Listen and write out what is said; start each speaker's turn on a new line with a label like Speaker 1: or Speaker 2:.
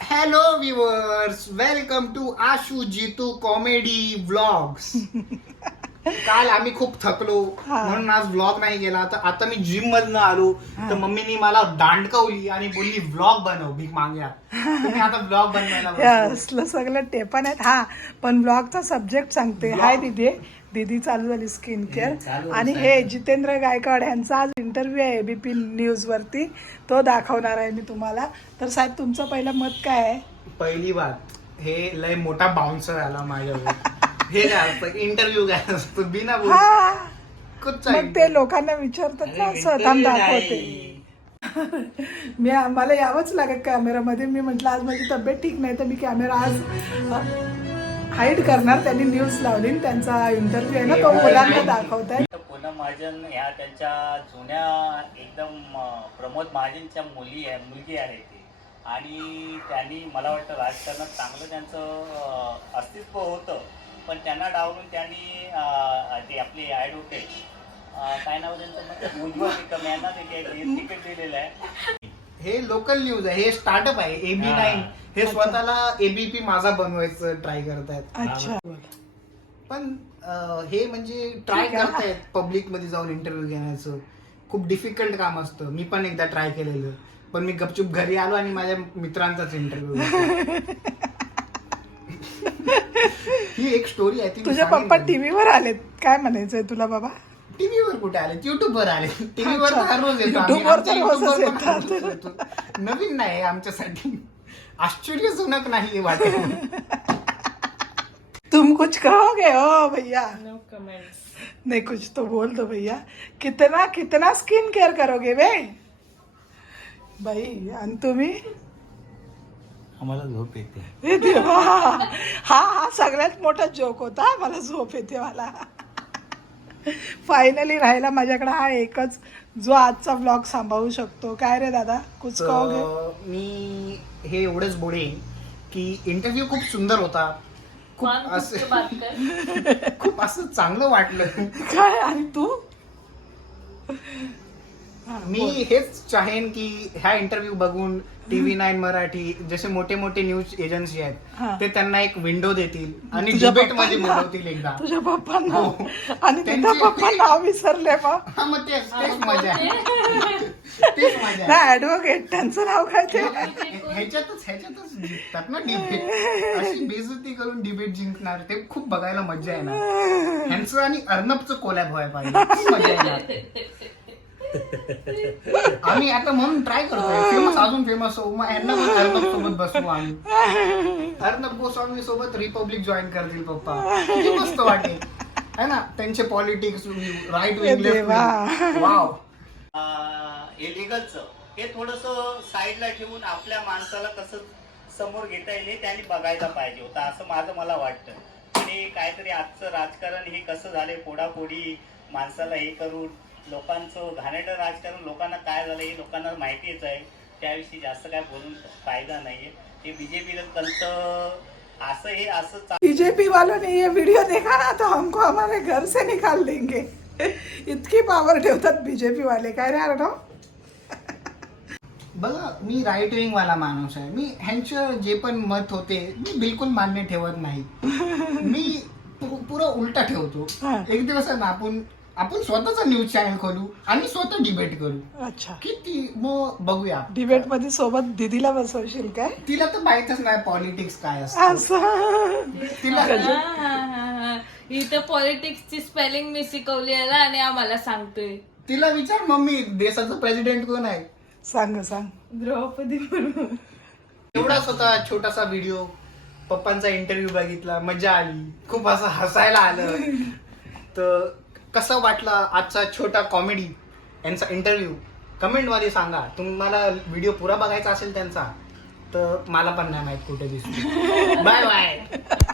Speaker 1: Hello viewers, welcome to Ashu Jitu comedy vlogs. काल आम्ही खूप थकलो म्हणून आज व्लॉग नाही गेला. तर आता मी जिम मधनं आलो तर मम्मीनी मला दांडकवली आणि बोलली व्लॉग बनव भीक माग्या. तुम्ही आता व्लॉग बनवायला बसलो.
Speaker 2: सगळं टेपन आहेत. हा पण ब्लॉगचा सब्जेक्ट सांगते. हाय दीदी. दीदी चालू झाली स्किन केअर आणि हे जितेंद्र गायकवाड यांचा आज इंटरव्ह्यू आहे एबीपी न्यूज वरती, तो दाखवणार आहे मी तुम्हाला. तर साहेब तुमचं पहिलं मत काय आहे?
Speaker 1: पहिली बात, हे लय मोठा बाउन्सर आला माझ्यावर. हे काय असतं इंटरव्ह्यू काय असतो बिना
Speaker 2: मग ते लोकांना विचारतात ना स्वतः दाखवते. मला यावंच लागत कॅमेरामध्ये. मी म्हटलं आज माझी तब्येत ठीक नाही तर मी कॅमेरा आज हाईड करणार. त्यांनी न्यूज लावली, त्यांचा इंटरव्ह्यू आहे ना तो मुलांना दाखवताय.
Speaker 3: पूनम महाजन ह्या त्यांच्या जुन्या एकदम प्रमोद महाजनच्या मुलगी आहे ती. आणि त्यांनी मला वाटतं राजकारणात चांगलं त्यांचं अस्तित्व होतं, पण त्यांना डावलून त्यांनी ते आपले ॲडव्होकेट काय नाव त्यांचं उज्ज्वल निकम यांना तिकीट दिलेलं आहे.
Speaker 1: हे लोकल न्यूज आहे, हे स्टार्टअप आहे AB9. हे स्वतःला एबीपी माझा बनवायचं ट्राय करतायत.
Speaker 2: अच्छा.
Speaker 1: पण हे म्हणजे ट्राय करतायत पब्लिक मध्ये जाऊन इंटरव्ह्यू घेण्याचं. खूप डिफिकल्ट काम असतं. मी पण एकदा ट्राय केलेलं, पण मी गपचूप घरी आलो आणि माझ्या मित्रांचाच इंटरव्ह्यू. ही एक स्टोरी आहे.
Speaker 2: तुझे पप्पा टीव्हीवर आलेत, काय म्हणायचंय तुला बाबा?
Speaker 1: टीव्हीवर कुठे आले? युट्यूबवर आले. टीव्हीवर तर रोज येतो. नवीन नाही आमच्यासाठी, आश्चर्यजनक नाही वाटत.
Speaker 2: तुम कुछ कहोगे ओ भैया? No comments. नहीं कुछ तो बोल दो भैया. कितना कितना स्किन केअर करोगे बे बाई? आणि तुम्ही?
Speaker 3: आम्हाला झोप येते.
Speaker 2: हे देवा, हा सगळ्यात मोठा जोक होता. मला झोप येते मला. फायनली राहिला माझ्याकडे हा एकच जो आजचा ब्लॉग सांभाळू शकतो. काय रे दादा, कुछ कहोगे?
Speaker 1: मी हे एवढंच बोलेन की इंटरव्ह्यू खूप सुंदर होता. खूप असं चांगलं वाटलं.
Speaker 2: काय आणि तू?
Speaker 1: मी हेच चाहेन की ह्या इंटरव्ह्यू बघून TV9 मराठी जसे मोठे मोठे न्यूज एजन्सी आहेत ते त्यांना एक विंडो देतील आणि डिबेट मध्ये बोलवतील एकदा.
Speaker 2: तुझ्या पप्पांना आणि तुझ्या पप्पा नाव विसरले मग.
Speaker 1: मग तेच मजा आहे. तेच मजा
Speaker 2: ना ऍडव्होकेट, त्यांचं नाव काय ते?
Speaker 1: ह्याच्यातच जिंकतात ना डिबेट. अशी बेइज्जती करून डिबेट जिंकणार ते खूप बघायला मजा येणार. ह्यांचं आणि अर्णबचं कोलॅब व्हायला पाहिजे, खूप मजा येणार. आम्ही आता म्हणून ट्राय करतोय फेमस, अजून फेमस होऊ. मग यांना पण अर्णब सोबत बसवू आम्ही. अर्णब गोस्वामी सोबत रिपब्लिक जॉईन करतील पप्पा. किती मस्त वाटेल है ना. त्यांचे politics, right wing, left wing. Wow.
Speaker 3: इलिगलचं हे थोडस साईडला ठेवून आपल्या माणसाला कसं समोर घेता येईल हे त्यांनी बघायला पाहिजे होतं, असं माझं मला वाटतं. आणि काहीतरी आजचं राजकारण हे कसं झालंय, फोडाफोडी, माणसाला हे करून लोकांचं घाणेरडं राजकारण, लोकांना काय झालं हे लोकांना माहितीच आहे. त्याविषयी जास्त काय बोलून फायदा नाहीये. ते बीजेपीला कळतं. असं
Speaker 2: बीजेपी वालों ने ये वीडियो देखा ना तो हमको हमारे घर से निकाल देंगे. इतकी पावर ठेवतात बीजेपी वाले. काय रे अर्णव?
Speaker 1: बघा, मी राईट विंग वाला माणूस आहे. मी ह्यांचं जे पण मत होते मी बिलकुल मान्य ठेवत नाही. मी पुरं उलटा ठेवतो. एक दिवस आहे ना आपण स्वतःचा न्यूज चॅनल खोलू आणि स्वतः डिबेट करू.
Speaker 2: अच्छा,
Speaker 1: किती मग बघूया.
Speaker 2: डिबेट मध्ये सोबत दीदीला बसवशील काय?
Speaker 1: तिला तर माहितच नाही पॉलिटिक्स काय असतं. तिला
Speaker 4: इथं पॉलिटिक्सची स्पेलिंग मी शिकवली आहे आणि आम्हाला सांगतोय.
Speaker 1: तिला विचार, मम्मी देशाचा प्रेसिडेंट कोण आहे?
Speaker 2: सांग.
Speaker 4: द्रौपदी मुर्मू.
Speaker 1: एवढाच होता छोटासा व्हिडिओ. पप्पांचा इंटरव्ह्यू बघितला, मजा आली, खूप असं हसायला आलं. तर कसं वाटला आजचा छोटा कॉमेडी यांचा इंटरव्ह्यू कमेंट मध्ये सांगा. तुम्हाला व्हिडिओ पुरा बघायचा असेल त्यांचा तर मला पण नाही माहित कुठे दिसतो. Bye bye.